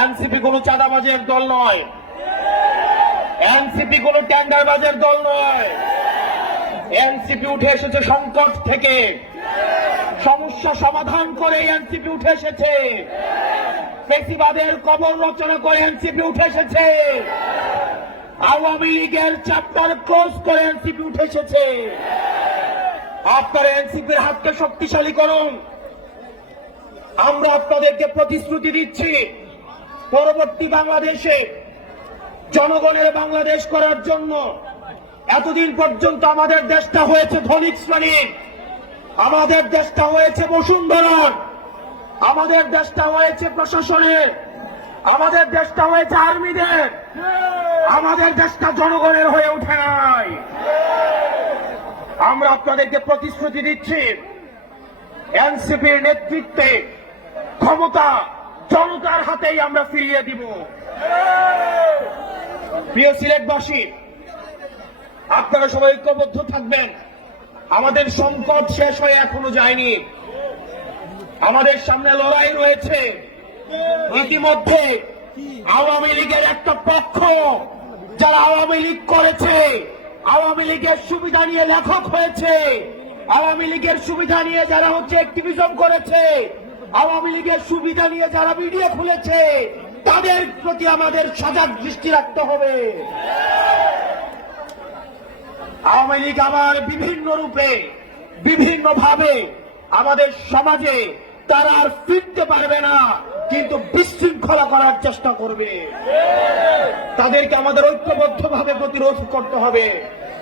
NCP কোনো চাঁদাবাজের দল নয় এনসিপি কোনো ট্যান্ডারবাজের দল নয় এনসিপি উঠে এসেছে সংকট থেকে সমস্যা সমাধান করে এনসিপি উঠে এসেছে পেশিবাদের কবর রচনা করে এনসিপি উঠে এসেছে আওয়ামী লীগের চ্যাপ্টার ক্লোজ করে এনসিপি উঠে এসেছে আপনারা এনসিপির হাতকে শক্তিশালী করুন আমরা আপনাদেরকে প্রতিশ্রুতি দিচ্ছি পরবর্তী বাংলাদেশে জনগণের বাংলাদেশ করার জন্য এতদিন পর্যন্ত আমাদের দেশটা হয়েছে ধনিক শ্রেণীর আমাদের দেশটা হয়েছে বসুন্ধরার আমাদের দেশটা হয়েছে প্রশাসনের আমাদের দেশটা হয়েছে আর্মিদের আমাদের দেশটা জনগণের হয়ে ওঠে নাই আমরা আপনাদেরকে প্রতিশ্রুতি দিচ্ছি এনসিপির নেতৃত্বে ক্ষমতা জনতার হাতেই আমরা ফিরিয়ে দিব প্রিয় সিলেটবাসী আপনারা সবাই ঐক্যবদ্ধ থাকবেন আমাদের সংকট শেষ হয়ে এখনো যায়নি আমাদের সামনে লড়াই রয়েছে ইতিমধ্যে আওয়ামী লীগের একটা পক্ষ যারা আওয়ামী লীগ করেছে আওয়ামী লীগের সুবিধা নিয়ে লেখক হয়েছে আওয়ামী লীগের সুবিধা নিয়ে যারা হচ্ছে অ্যাক্টিভিজম করেছে আওয়ামী লীগের সুবিধা নিয়ে যারা মিডিয়া খুলেছে তাদের প্রতি আমাদের সজাগ দৃষ্টি রাখতে হবে আওয়ামী লীগ আবার বিভিন্ন রূপে বিভিন্ন ভাবে আমাদের সমাজে তারা আর ফিরতে পারবে না কিন্তু বিশৃঙ্খলা করার চেষ্টা করবে তাদেরকে আমাদের ঐক্যবদ্ধ ভাবে প্রতিরোধ করতে হবে